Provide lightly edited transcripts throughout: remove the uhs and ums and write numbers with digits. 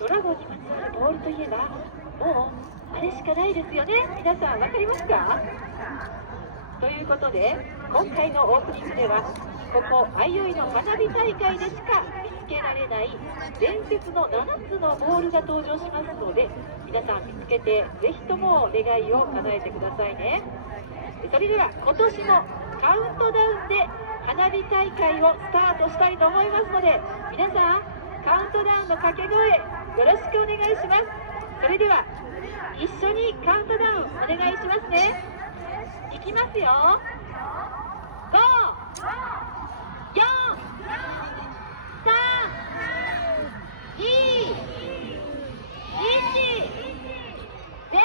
ドラゴンにまつわるボールといえば、もうあれしかないですよね。皆さん分かりますか？ということで、今回のオープニングでは、ここ相生の花火大会でしか見つけられない伝説の7つのボールが登場しますので、皆さん見つけてぜひとも願いを叶えてくださいね。それでは今年もカウントダウンで花火大会をスタートしたいと思いますので、皆さんカウントダウンの掛け声よろしくお願いします。それでは一緒にカウントダウンお願いしますね。いきますよ。5、4、3、2、1、0。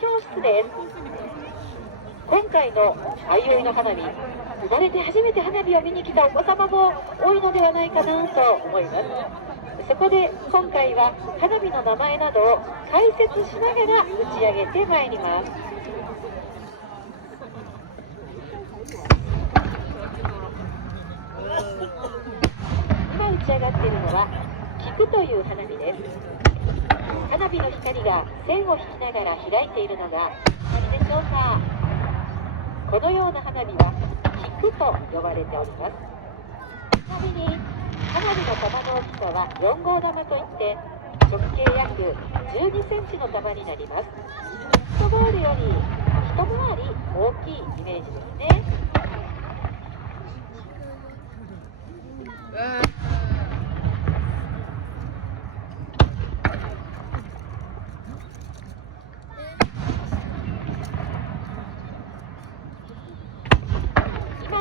教室です。今回の相生の花火、生まれて初めて花火を見に来たお子様も多いのではないかなと思います。そこで今回は花火の名前などを解説しながら打ち上げてまいります。今打ち上がっているのは菊という花火です。花火の光が線を引きながら開いているのがお分かりでしょうか？このような花火は菊と呼ばれております。ちなみに花火の玉の大きさは4号玉といって直径約12センチの玉になります。フットボールより一回り大きいイメージですね。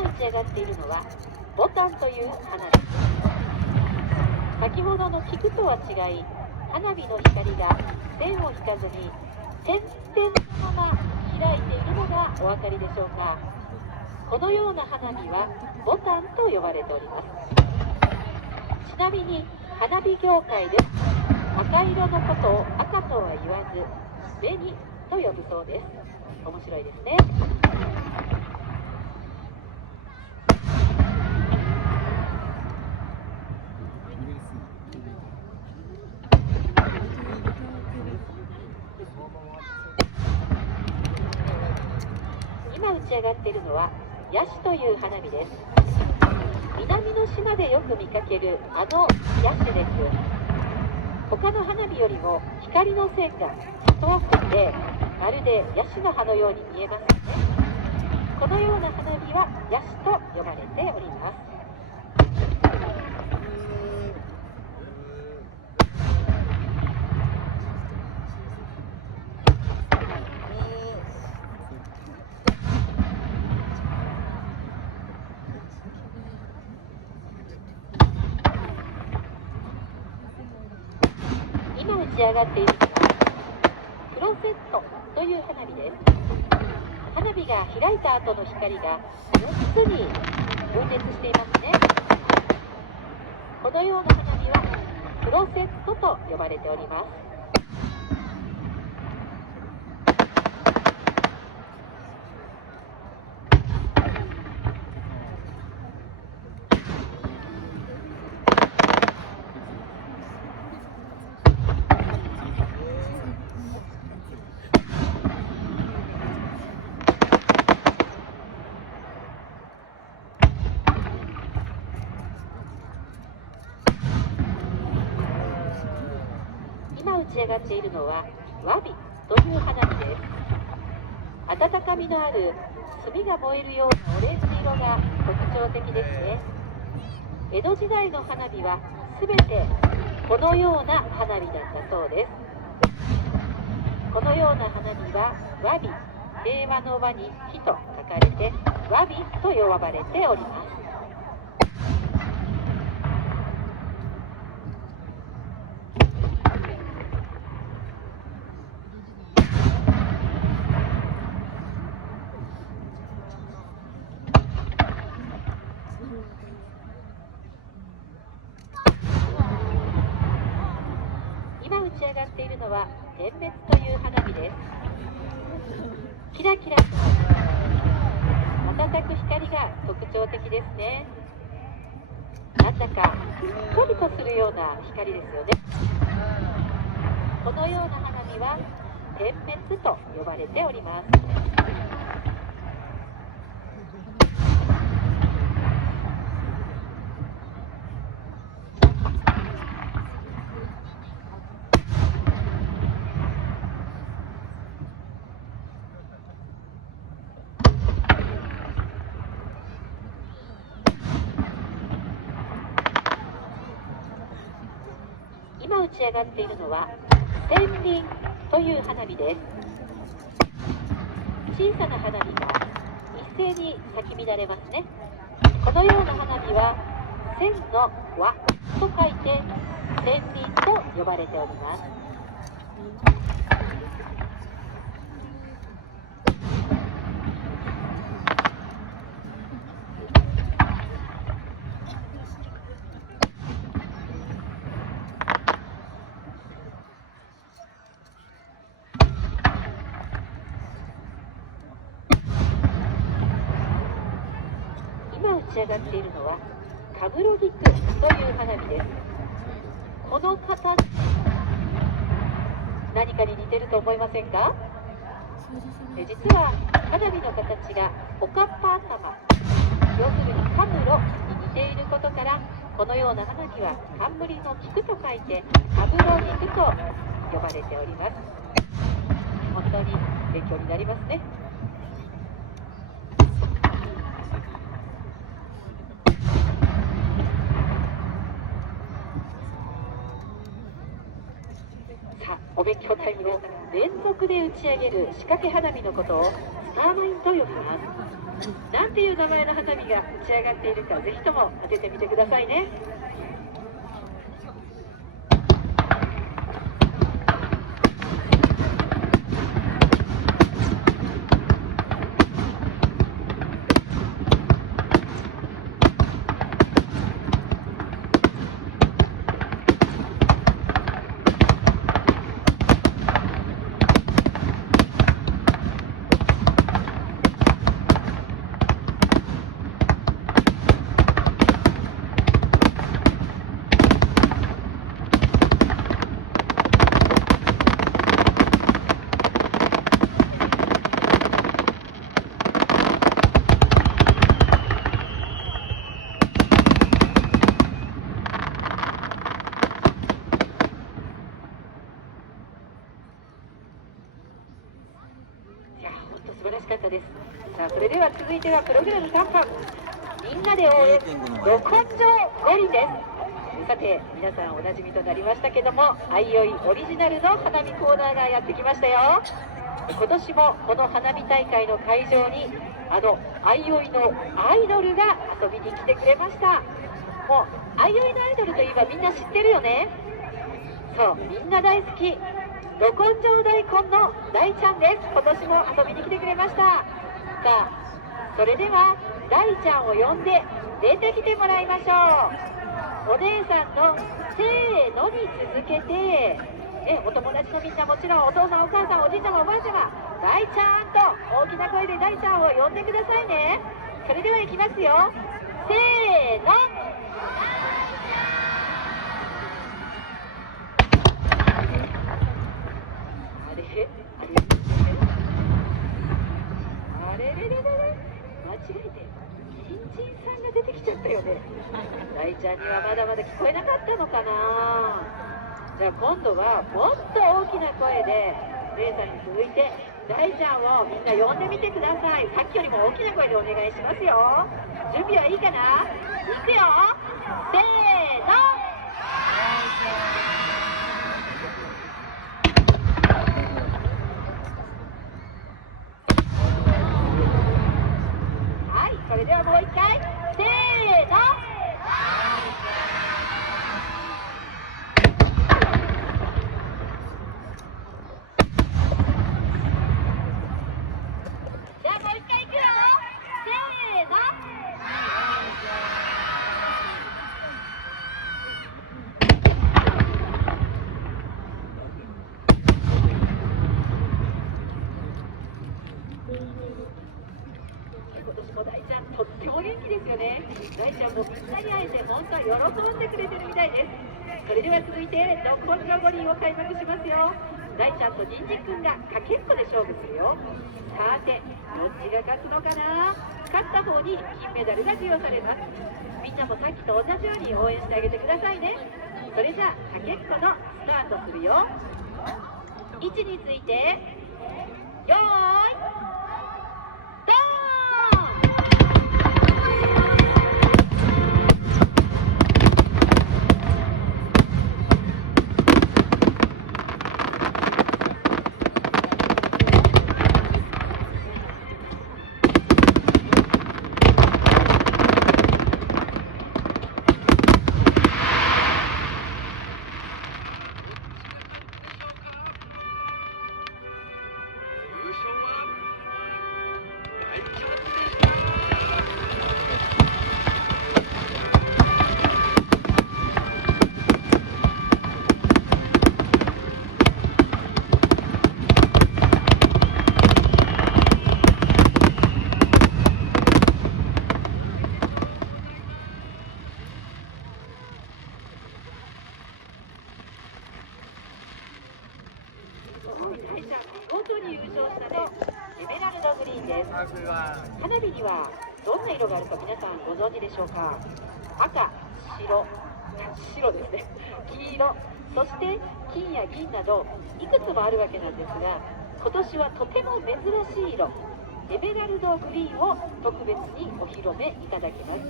打ち上がっているのはボタンという花火です。先ほどの菊とは違い、花火の光が線を引かずに点々のまま開いているのがお分かりでしょうか？このような花火はボタンと呼ばれております。ちなみに花火業界で赤色のことを赤とは言わず紅と呼ぶそうです。面白いですね。今打ち上がっているのはヤシという花火です。南の島でよく見かけるあのヤシです。他の花火よりも光の線が遠くてまるでヤシの葉のように見えますね。このような花火はヤシと呼ばれております。ち上がっているのはクロセットという花火です。花火が開いた後の光が4つに分裂していますね。このような花火はクロセットと呼ばれております。今打ち上がっているのはわびという花火です。温かみのある炭が燃えるようなオレンジ色が特徴的ですね。江戸時代の花火はすべてこのような花火だったそうです。このような花火はわび、平和の和に火と書かれてわびと呼ばれております。今打ち上がっているのは点滅という花火です。キラキラと瞬く光が特徴的ですね。なんだかうっとりとするような光ですよね。このような花火は点滅と呼ばれております。今打ち上がっているのは千輪という花火です。小さな花火が一斉に咲き乱れますね。このような花火は千の輪と書いて千輪と呼ばれております。今打ち上がっているのはカブロギクという花火です。この形、何かに似てると思いませんか？実は花火の形がおかっぱ頭、要するにカムロに似ていることから、このような花火は冠の菊と書いてカブロギクと呼ばれております。本当に勉強になりますね。お勉強タイムを連続で打ち上げる仕掛け花火のことをスターマインと呼びます。なんていう名前の花火が打ち上がっているか、ぜひとも当ててみてくださいね。素晴らしかったです。さあ、それでは続いてはプログラム3番、みんなで応援ど根性五輪です。さて、皆さんおなじみとなりましたけども、あいおいオリジナルの花火コーナーがやってきましたよ。今年もこの花火大会の会場にあいおいのアイドルが遊びに来てくれました。もうあいおいのアイドルといえばみんな知ってるよね。そう、みんな大好きど根性大根の大ちゃんです。今年も遊びに来てくれました。さあ、それでは大ちゃんを呼んで出てきてもらいましょう。お姉さんのせーのに続けて、お友達のみんな、もちろんお父さんお母さんおじいちゃまおばあちゃま、大ちゃんと大きな声で大ちゃんを呼んでくださいね。それではいきますよ。せーの。あれれれれれ、間違えてキンチンさんが出てきちゃったよね。大ちゃんにはまだまだ聞こえなかったのかな。じゃあ今度はもっと大きな声で姉さんに続いて大ちゃんをみんな呼んでみてください。さっきよりも大きな声でお願いしますよ。準備はいいかな。いくよ、せーの。それではもう一回、せーの。じゃあもう一回いくよ。せーの。今年も大ちゃんとっても元気ですよね。大ちゃんもみんなに会えて本当は喜んでくれてるみたいです。それでは続いてど根性五輪を開幕しますよ。大ちゃんとニンジンくんがかけっこで勝負するよ。さて、どっちが勝つのかな。勝った方に金メダルが授与されます。みんなもさっきと同じように応援してあげてくださいね。それじゃあかけっこのスタートするよ。位置についてよーいド見事に優勝したのエメラルドグリーンです。花火にはどんな色があるか皆さんご存知でしょうか。赤、白ですね、黄色、そして金や銀などいくつもあるわけなんですが、今年はとても珍しい色エメラルドグリーンを特別にお披露目いただきます。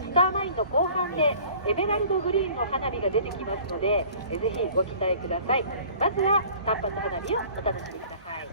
スターマインの後半でエメラルドグリーンの花火が出てきますので、ぜひご期待ください。まずは単発花火をお楽しみください。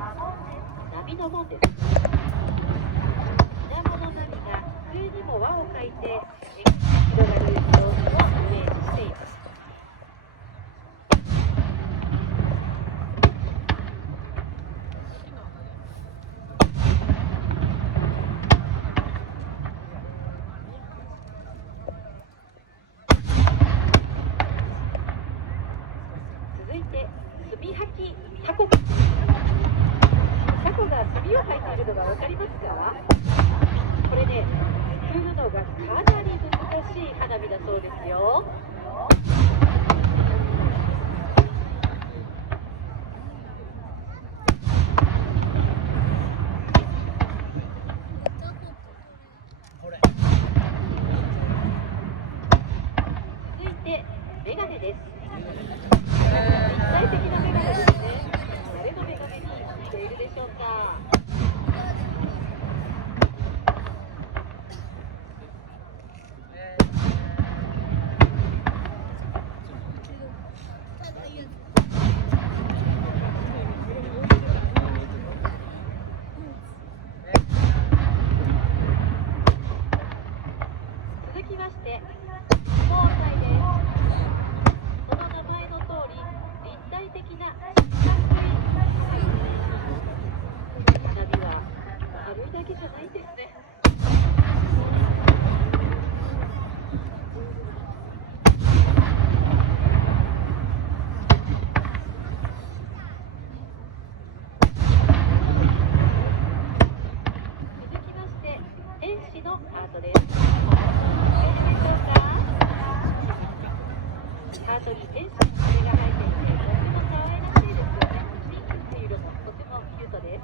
波の門です。水面の波が上にも輪を描いて広がる様子をイメージしています。続いて墨吐きタコ。タコが墨を吐いているのが分かりますか？これね、作るのがかなり難しい花火だそうですよ。続いてメガネです。立体的なメガネですね。誰のメガネに似ているでしょうか？続きまして相撲祭です。その名前の通り立体的な四角い花火は軽いだけじゃないんですね。続きまして天使のハートです。見えるでしょうか？ハートに天使の羽が生えていてとても可愛らしいですよね。ピンクっていう色もとてもキュートです。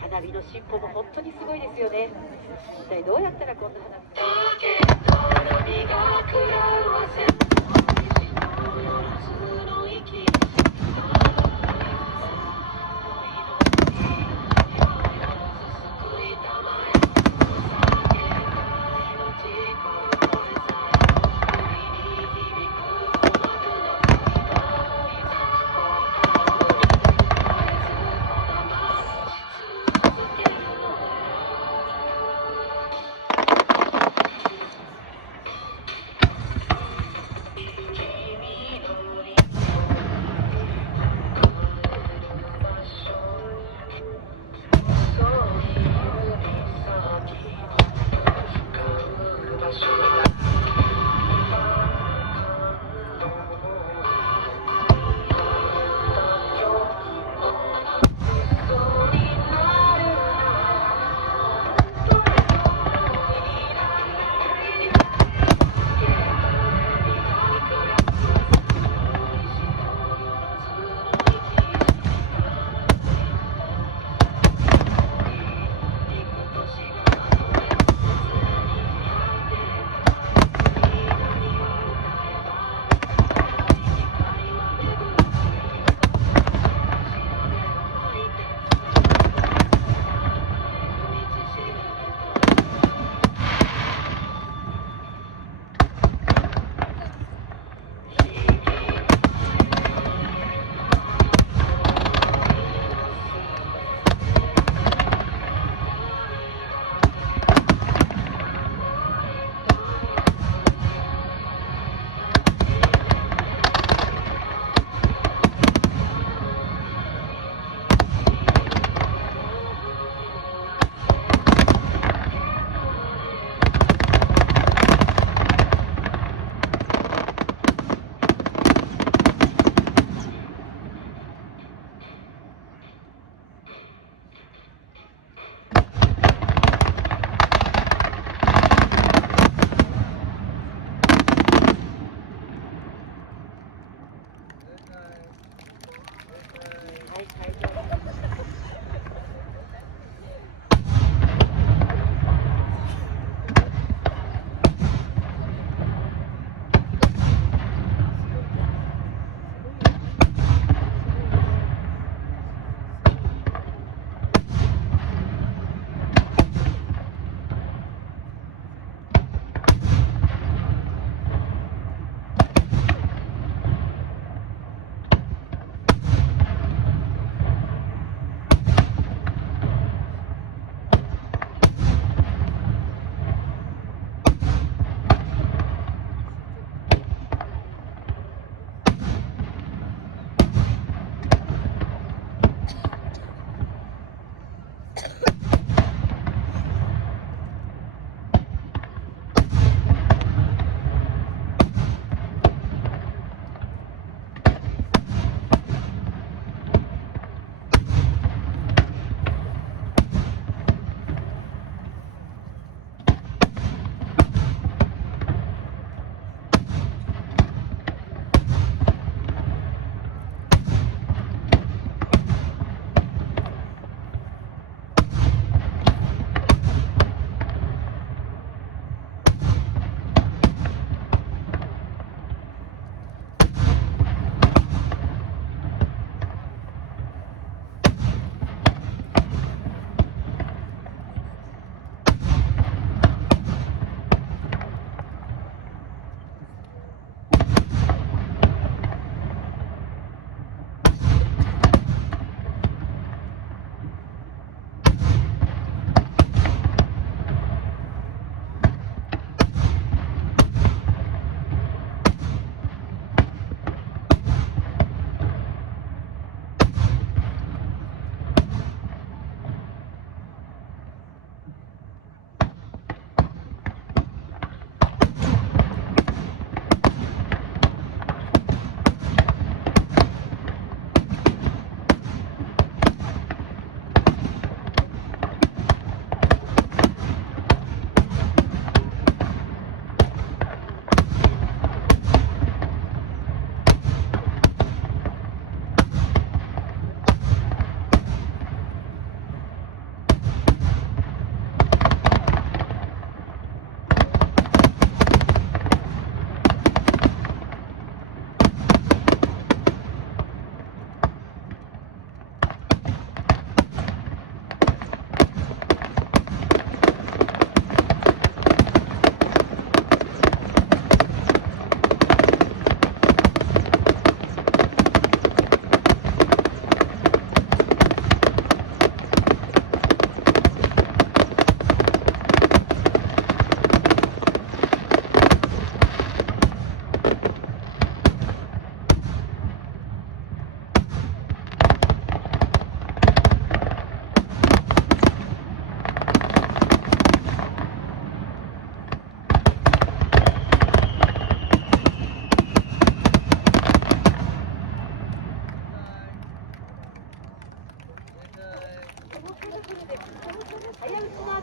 花火の進歩も本当にすごいですよね。一体どうやったらこんな花火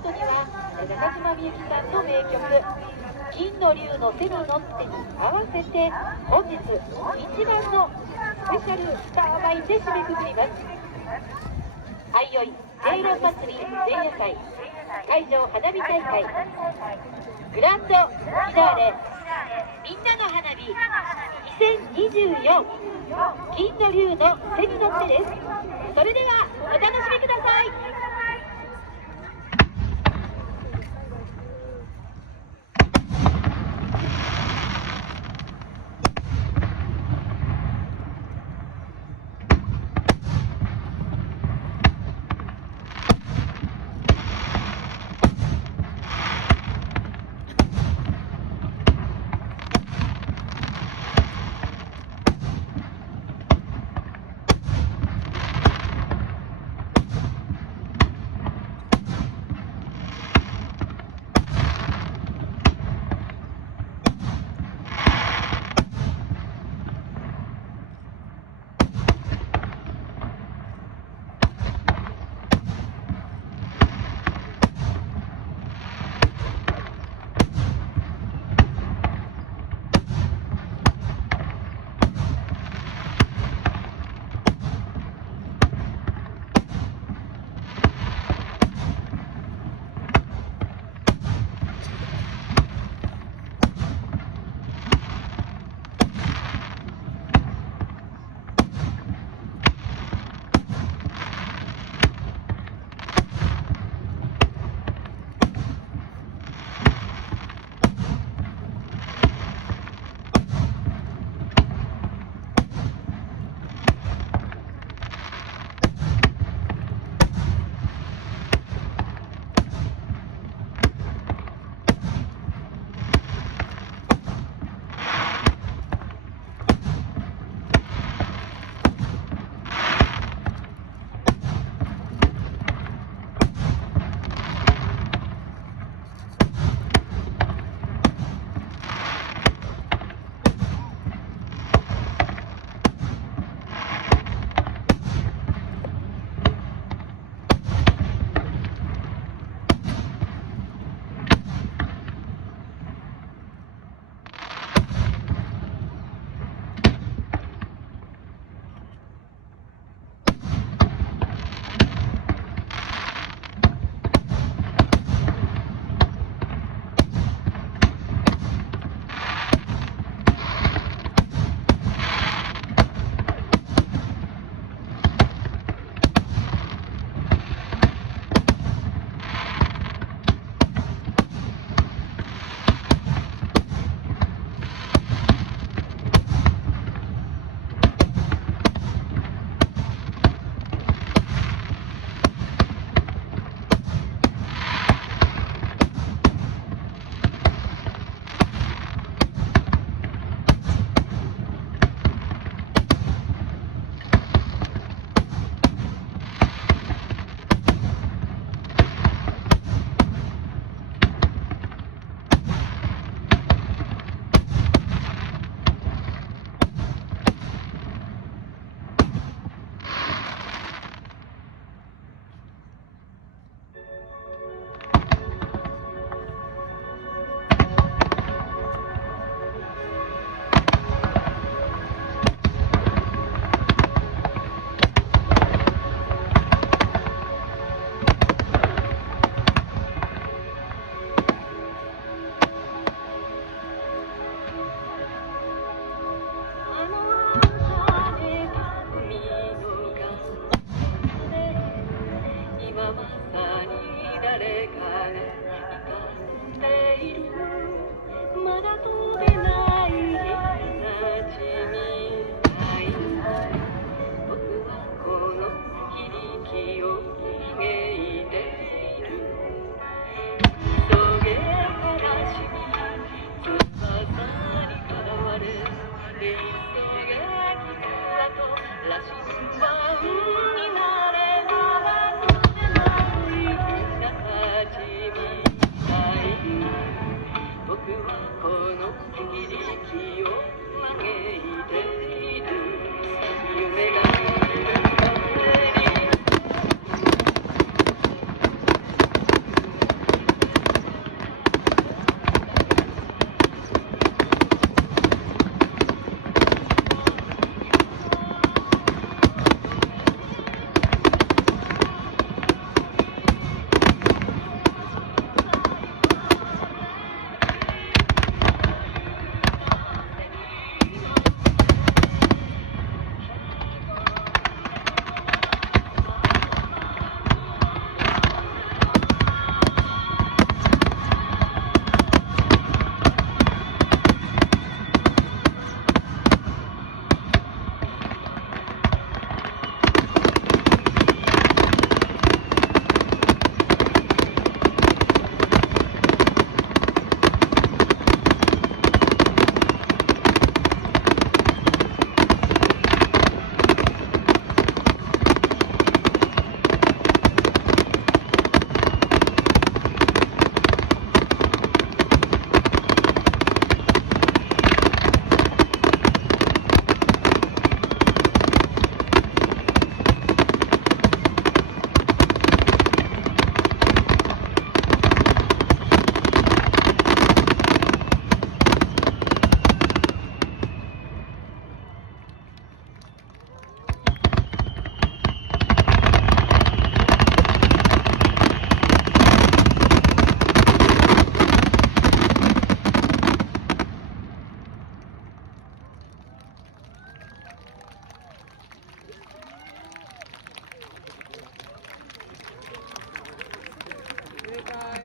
後には中島みゆきさんの名曲「金の竜の背に乗って」に合わせて本日一番のスペシャルスターマインで締めくくります。あいよいセイロン祭り前夜祭会場花火大会グランドフィナーレみんなの花火2024金の竜の背に乗ってです。それではお楽しみください。